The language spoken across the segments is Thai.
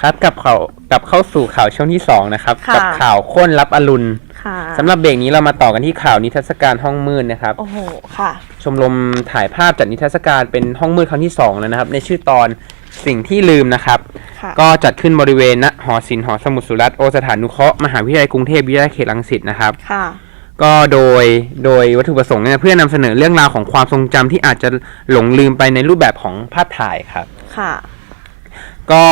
ครับกับข่าวกับเข้าสู่ข่าวช่วงที่สองนะครับ ค่ะ กับข่าวค้นรับอรุณค่ะสำหรับเบรกนี้เรามาต่อกันที่ข่าวนิทรรศการห้องมืดนะครับ โอ้โหค่ะ ชมรมถ่ายภาพจัดนิทรรศการเป็นห้องมืดครั้งที่สองแล้วนะครับ ในชื่อตอนสิ่งที่ลืมนะครับ ค่ะ ก็จัดขึ้นบริเวณณหอศิลป์หอสมุทรสุรัตน์โอสถานุเคราะห์มหาวิทยาลัยกรุงเทพวิทยาเขตรังสิตนะครับ ค่ะ ก็โดยโดยวัตถุประสงค์เนี่ยเพื่อนำเสนอเรื่องราวของความทรงจำที่อาจจะหลงลืมไปในรูปแบบของภาพถ่ายครับ ค่ะ ก็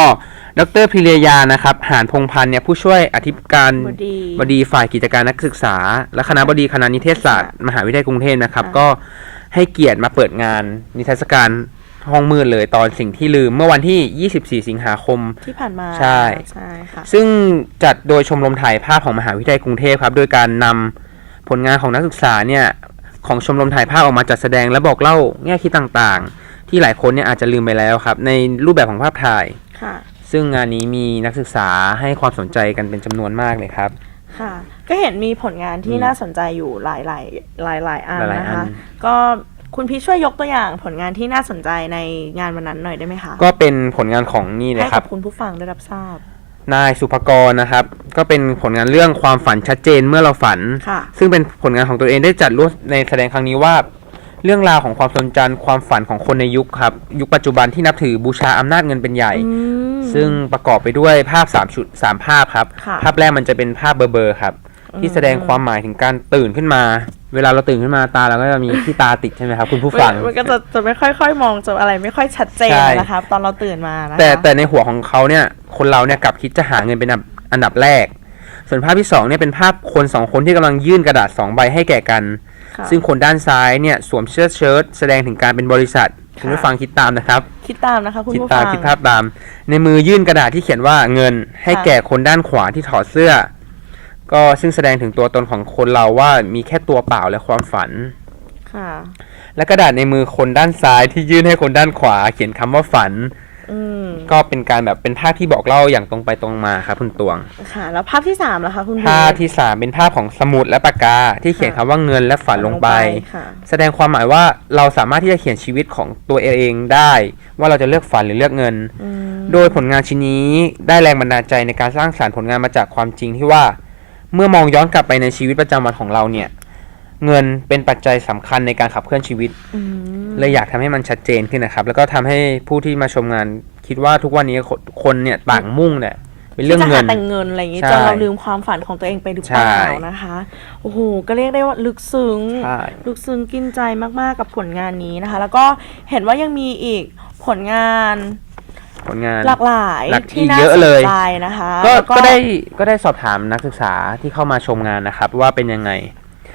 ดรพิเรยานะครับ หานพงพันธ์เนี่ยผู้ช่วยอธิการบดีบดีฝ่ายกิจการนักศึกษา และคณะบดีคณะนิเทศศาสตร์ มหาวิทยาลัยกรุงเทพนะครับค่ะก็ให้เกียรติมาเปิดงานนิทรรศการห้องมืดเลยตอนสิ่งที่ลืมเมื่อวันที่ 24 สิงหาคมที่ผ่านมาใช่ใช่ค่ะซึ่งจัดโดยชมรมถ่ายภาพของมหาวิทยาลัยกรุงเทพครับ โดยการนำผลงานของนักศึกษาเนี่ยของชมรมถ่ายภาพออกมาจัดแสดงและบอกเล่าแง่คิดต่างๆ ที่หลายคนเนี่ยอาจจะลืมไปแล้วครับ ในรูปแบบของภาพถ่ายค่ะ ซึ่งงานนี้มีนักศึกษาให้ความสนใจกันเป็นจำนวนมากเลยครับ ค่ะ ก็เห็นมีผลงานที่อืมน่าสนใจอยู่หลายหลายหลายหลายๆอันหลายๆนะอัคะนก็คุณพี่ช่วยยกตัวอย่างผลงานที่น่าสนใจในงานวันนั้นหน่อยได้ไหมคะก็เป็นผลงานของนี่เลยให้ครักับบ คุณผู้ฟังได้รับทราบ นายสุภกรนะครับ ก็เป็นผลงานเรื่องความฝันชัดเจนเมื่อเราฝัน ค่ะ ซึ่งเป็นผลงานของตัวเองได้จัดร่วมในแสดงครั้งนี้ว่า เรื่องราวของความสนใจความฝันของคนในยุคครับ ยุคปัจจุบันที่นับถือบูชาอำนาจเงินเป็นใหญ่อืมซึ่งประกอบไปด้วยภาพ3ชุด3ภาพครับค่ะภาพแรกมันจะเป็นภาพเบลอๆครับ ที่แสดงความหมายถึงการตื่นขึ้นมา เวลาเราตื่นขึ้นมาตาเราก็จะมีที่ตาติดใช่ไหมครับคุณผู้ฟังมันก็จะจะไม่ค่อยๆมองจะอะไรไม่ค่อยชัดเจนใช่นะครับ ตอนเราตื่นมานะคะแต่แต่ในหัวของเขาเนี่ยคนเราเนี่ยกลับคิดจะหาเงินเป็นอันดับอันดับแรก ส่วนภาพที่สองเนี่ยเป็นภาพคนสองคนที่กำลังยื่นกระดาษสองใบให้แก่กันค่ะ ซึ่งคนด้านซ้ายเนี่ยสวมเสื้อเชิ้ตแสดงถึงการเป็นบริษัท คุณผู้ฟังคิดตามนะครับ คิดตามนะคะคุณคิดผู้ตาฟัมงคิดภาพตาม ในมือยื่นกระดาษที่เขียนว่าเงินให้ค่ะแก่คนด้านขวาที่ถอดเสื้อ ก็ซึ่งแสดงถึงตัวตนของคนเราว่ามีแค่ตัวเปล่าและความฝัน ค่ะ และกระดาษในมือคนด้านซ้ายที่ยื่นให้คนด้านขวา เขียนคำว่าฝันอืม ก็เป็นการแบบเป็นภาพที่บอกเล่าอย่างตรงไปตรงมาครับคุณตวงค่ะ แล้วภาพที่สามล่ะคะคุณภาพพีที่สามเป็นภาพของสมุดและปากกา ที่เขียนคำว่าเงินและฝันลงไปค่ะแสดงความหมายว่าเราสามารถที่จะเขียนชีวิตของตัวเองได้ ว่าเราจะเลือกฝันหรือเลือกเงินอืมโดยผลงานชิ้นนี้ได้แรงบันดาลใจในการสร้างสารรค์ผลงานมาจากความจริงที่ว่า เมื่อมองย้อนกลับไปในชีวิตประจำวันของเราเนี่ย เงินเป็นปัจจัยสำคัญในการขับเคลื่อนชีวิตอืมเลยอยากทำให้มันชัดเจนขึ้นนะครับ แล้วก็ทำให้ผู้ที่มาชมงานคิดว่าทุกวันนี้คนคนเนี่ยต่างมุ่งเนี่ยเป็นเรื่องที่จะเงิหานแต่งเงินอะไรอย่างงี้ใช่จนเราลืมความฝันของตัวเองไปหรือเปล่าใช่นะคะโอ้โหก็เรียกได้ว่าลึกซึ้งใช่ลึกซึ้งกินใจมากๆกับผลงานนี้นะคะ แล้วก็เห็นว่ายังมีอีกผลงานผลงานหลากหลายหลากที่อีกน่าเยอะสนเลยใจนะคะก็แล้วก็ได้ก็ได้สอบถามนักศึกษาที่เข้ามาชมงานนะครับ ว่าเป็นยังไง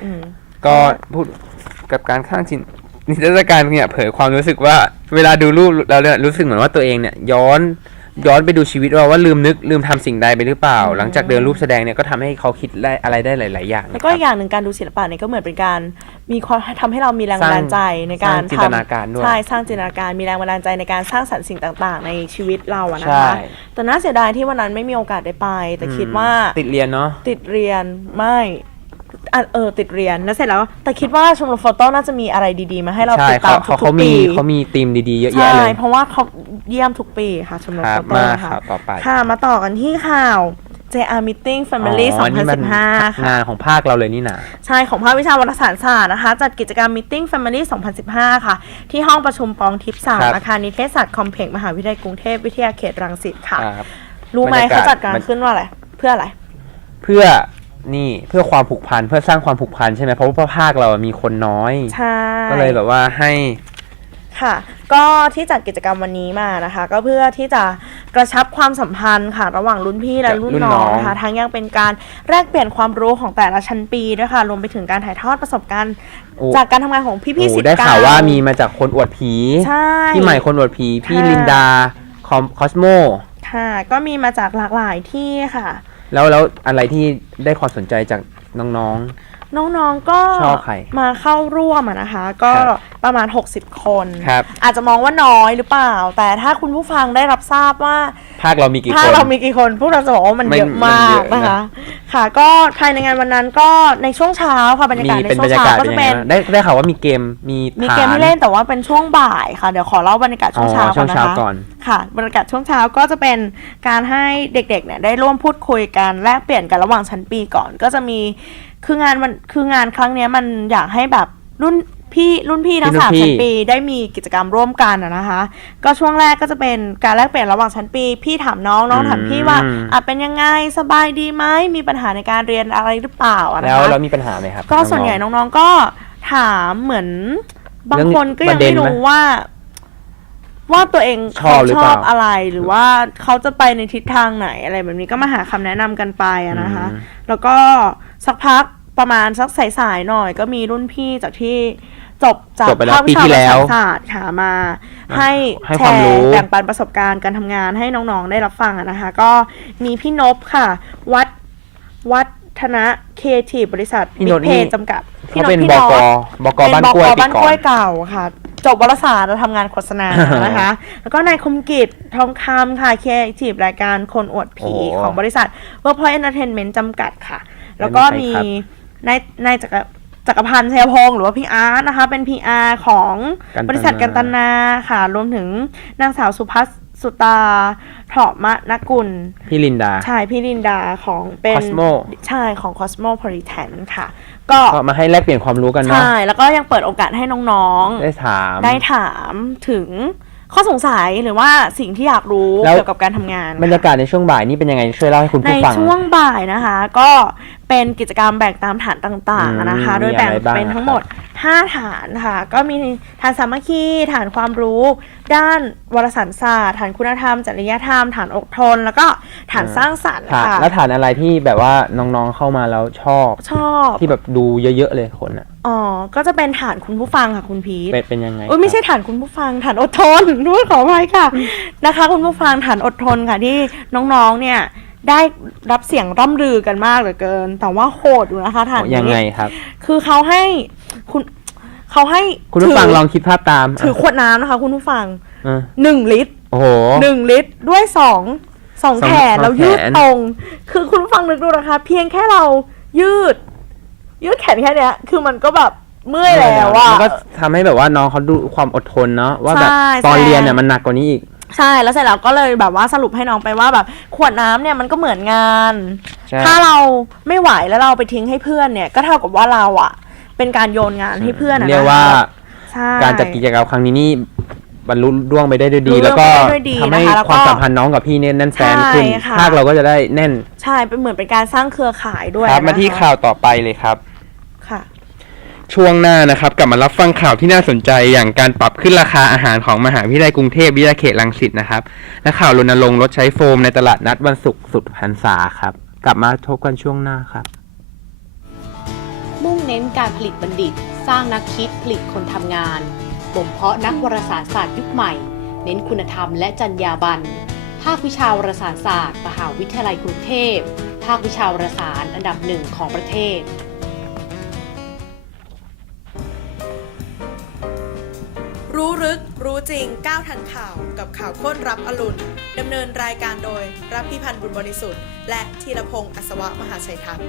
อืม ก็พูดกับการข้างจินนิทรรศการเนี่ยเผยความรู้สึกว่า เวลาดูรูปแล้วเนี่ยรู้สึกเหมือนว่าตัวเองเนี่ยย้อนย้อนไปดูชีวิตว่าว่าลืมนึกลืมทำสิ่งใดไปหรือเปล่า หลังจากเดินรูปแสดงเนี่ยก็ทำให้เขาคิดได้อะไรได้หลาย ๆ อย่างแล้วก็อีกอย่างหนึ่งการดูศิลปะเนี่ยก็เหมือนเป็นการ มีความทำให้เรามีแรงบันดาลใจในการสร้างจินตนาการด้วยใช่สร้างจินตนาการมีแรงบันดาลใจในการสร้างสรรค์สิ่งต่าง ๆ ในชีวิตเราอะนะใช่คะแต่น่าเสียดายที่วันนั้นไม่มีโอกาสได้ไป แต่คิดว่าติดเรียนเนาะติดเรียนไม่ อะเออติดเรียนแล้วเสร็จแล้ว แต่คิดว่าชมรมโฟโต้น่าจะมีอะไรดีๆ มาให้เราใช่ติดเขาตามเขาทุเขากๆมีปีเขามีธีมดีๆ เยอะแยะใช่เลย เพราะว่าเขาเยี่ยมทุกปีค่ะชมรมครัโฟบโต้มาค่ะข่าวต่อไป ค่ะ มาต่อกันที่ข่าว JR Meeting Family อ๋อนี่มัน2015 ค่ะ งานของภาคเราเลยนี่นะ ใช่ของภาควิชาวารสารศาสตร์นะคะ จัดกิจกรรม Meeting Family 2015 ค่ะ ที่ห้องประชุมปองทิพย์สามครับอาคารนิเทศศาสตร์คอมเพล็กซ์มหาวิทยาลัยกรุงเทพวิทยาเขตรังสิตค่ะ ครับ รู้ไหมบรรยากาศเขาจัดการมัน ขึ้นว่าอะไร เพื่ออะไร เพื่อ นี่เพื่อความผูกพันเพื่อสร้างความผูกพันใช่ไหมเพราะว่าภาคเรามีคนน้อย ใช่ก็เลยแบบว่าให้ค่ะ ก็ที่จัดกิจกรรมวันนี้มานะคะ ก็เพื่อที่จะกระชับความสัมพันธ์ค่ะ ระหว่างรุ่นพี่และกับรุ่นรุ่นน้น้อองงนะคะทั้งยังเป็นการแลกเปลี่ยนความรู้ของแต่ละชั้นปีด้วยค่ะรวมไปถึงการถ่ายทอดประสบการณ์โอ้ จากการทำงานของพี่โอ้ๆสิทธิ์ได้เก่า ข่าวว่ามีมาจากคนอวดผีใช่พี่ใหม่คนอวดผี พี่ค่ะ ลินดาคอมคอสโม ค่ะ ก็มีมาจากหลากหลายที่ค่ะ แล้วแล้วอะไรที่ได้ความสนใจจากน้อง น้องๆก็ชอบใครมาเข้าร่วมอะนะคะ ก็ครับประมาณ 60 คน ครับอาจจะมองว่าน้อยหรือเปล่า แต่ถ้าคุณผู้ฟังได้รับทราบว่า ภาคเรามีกี่คถ้านเรามีกี่คนพวกเราจะบอกว่ามันมันเยอะมากมันเยอะนะ นะคะ ค่ะ ก็ภายในงานวันนั้นก็ในช่วงเช้าค่ะบรรยากาศมีในเป็นช่วบรงรยาเช้ากาศก็เป็นจะยังไงเป็นบ้างได้ได้ข่าวว่ามีเกมมีมีฐานเกมที่เล่นแต่ว่าเป็นช่วงบ่ายค่ะเดี๋ยวขอเล่าบรรยากาศช่วงเช้าอ๋อช่ก่อวนงนะเช้าคะก่อน ค่ะ บรรยากาศช่วงเช้าก็จะเป็นการให้เด็กๆเนี่ยได้ร่วมพูดคุยกันแลกเปลี่ยนกันระหว่างชั้นปีก่อน ก็จะมี คืองานมันคืองานครั้งเนี้ยมันอยากให้แบบรุ่นพี่รุ่นพี่ทั้งรุ่นสามพี่ชั้นปีได้มีกิจกรรมร่วมกันอะนะคะ ก็ช่วงแรกก็จะเป็นการแลกเปลี่ยนระหว่างชั้นปี พี่ถามน้องน้องถามพี่ว่าอะเป็นยังไงสบายดีไหมมีปัญหาในการเรียนอะไรหรือเปล่าอะนะแล้วคะเรามีปัญหาไหมครับ ก็องๆส่วนใหญ่น้องๆก็ถามเหมือนบางเรื่องคนก็ยังประเด็นไม่ไหมรู้ว่า ว่าตัวเองชอบหรือชเปอล่า บอะไรหรือว่าเขาจะไปในทิศทางไหนอะไรแบบนี้ก็มาหาคำแนะนำกันไปอะนะคะ อืม แล้วก็สักพักประมาณสักสายๆหน่อย ก็มีรุ่นพี่จากที่จบจากจบไปแล้วภาคปีวิชาที่ภาแล้ษาวศาสตร์ค่ะมา ให้ให้แชความรู้ ร์แบ่งปันประสบการณ์การทำงานให้น้องๆได้รับฟังอะนะคะ ก็มีพี่นพค่ะ วัดวัฒนะเคทีบริษัทพี่บิ๊นกพเพนี่ จำกัดเขาเป็นพี่บนกพบกบ้านกล้วยเป็นบปีบ้านก่กอล้วยน เก่าค่ะ จบวารสารแล้วทำงานโฆษณานะคะ แล้วก็นายคมกิจทองคำค่ะครีเอทีฟรายการคนอวดผีโอ้ ของบริษัท Workpoint Entertainment จำกัดค่ะ แล้วก็มีครับนายนายจักรจักรพันธ์ชัยพงศ์หรือว่าพี่อาร์ตนะคะ เป็น PR ของกันตนา บริษัทกันตนาค่ะ รวมถึงนางสาวสุพัสสุตาเถาะมะนกุล พี่ลินดาใช่พี่ลินดาของเป็น Cosmo ใช่ของ Cosmopolitan ค่ะ ก็ ก็มาให้แลกเปลี่ยนความรู้กันเนาะใช่ แล้วก็ยังเปิดโอกาสให้น้องๆ ได้ถาม ได้ถามถึงข้อสงสัยหรือว่าสิ่งที่อยากรู้แล้ว เกี่ยวกับการทำงานบรรยากาศในช่วงบ่ายนี่เป็นยังไงช่วยเล่าให้คุณในผู้ฟัง ช่วงบ่ายนะคะ ก็เป็นกิจกรรมแบ่งตามฐานต่างอืมๆนะคะโดยมีแบ่งอะไรบ้างเป็นทั้งหมด 5 ฐานค่ะ ก็มีฐานสามัคคีฐานความรู้ ด้านวารสารศาสตร์ ฐานคุณธรรม จริยธรรม ฐานอดทน แล้วก็ฐานสร้างสรรค์ฐานค่ะ แล้วฐานอะไรที่แบบว่าน้องๆเข้ามาแล้วชอบชอบที่แบบดูเยอะๆเลยคนอะอ๋อ ก็จะเป็นฐานคุณผู้ฟังค่ะคุณพีทเป็นเป็นยังไงอุ้ยไม่ใช่ครับฐานคุณผู้ฟัง ฐานอดทนด้วยขออภัยค่ะนะคะ คุณผู้ฟังฐานอดทนค่ะที่น้องๆเนี่ยได้รับเสียงร่ำลือกันมากเหลือเกิน แต่ว่าโหดอยู่นะคะฐานยังไงนี้ครับ คือเขาให้ คุณเขาให้คุณผู้ฟังถืลองคิดภาพตามถือขวดน้ำนะคะ คุณผู้ฟังอะหนึ่งลิตรโอ้โห หนึ่งลิตรด้วยสองสองสองแขนสองแล้วยืดแขน ตรง คือคุณผู้ฟังนึกดูนะคะ เพียงแค่เรายืด ยืดแขนแค่เนี้ย คือมันก็แบบเมื่อยแล้วอะ มันก็ทำให้แบบว่าน้องเขาดูความอดทนเนาะว่าแบบใช่ตอนใช่ เรียนเนี่ยมันหนักกว่านี้อีก ใช่แล้วเสร็จแล้วก็เลยแบบว่าสรุปให้น้องไปว่าแบบขวดน้ำเนี่ยมันก็เหมือนงาน ใช่ ถ้าเราไม่ไหวแล้วเราไปทิ้งให้เพื่อนเนี่ย ก็เท่ากับว่าเราอะ เป็นการโยนงานให้เพื่อนอะเรียกว่าใช่ การจัดกิจกรรมครั้งนี้นี่บรรลุร่วงไปได้ด้วยดี ลุล่วงแล้วก็ไปได้ด้วยดีทำให้นะคะแล้วก็ความสัมพันธ์น้องกับพี่เนี่ยแน่นแฟนขึ้นใช่ค่ะ ภาคเราก็จะได้แน่นใช่เป็นเหมือนเป็นการสร้างเครือข่ายด้วยครับนะคะมาที่ข่าวต่อไปเลยครับ ค่ะ ช่วงหน้านะครับกลับมารับฟังข่าวที่น่าสนใจอย่างการปรับขึ้นราคาอาหารของมหาวิทยาลัยกรุงเทพวิทยาเขตรังสิตนะครับ และข่าวรณรงค์ลดใช้โฟมในตลาดนัดวันศุกร์สุดพรรษาครับ กลับมาทบกันช่วงหน้าครับมุ่งเน้นการผลิตบัณฑิต สร้างนักคิดผลิตคนทำงาน บ่มเพาะนักวารสารศาสตร์ยุคใหม่ เน้นคุณธรรมและจรรยาบรรณ ภาควิชาวารสารศาสตร์ มหาวิทยาลัยกรุงเทพ ภาควิชาวารสารอันดับหนึ่งของประเทศรู้ลึก รู้จริงก้าวทันข่าวกับข่าวค้นรับอรุณดำเนินรายการโดยรับพิพันธ์บุญบริสุทธิ์ และธีรพงศ์อัศวะมหาชัยทัศน์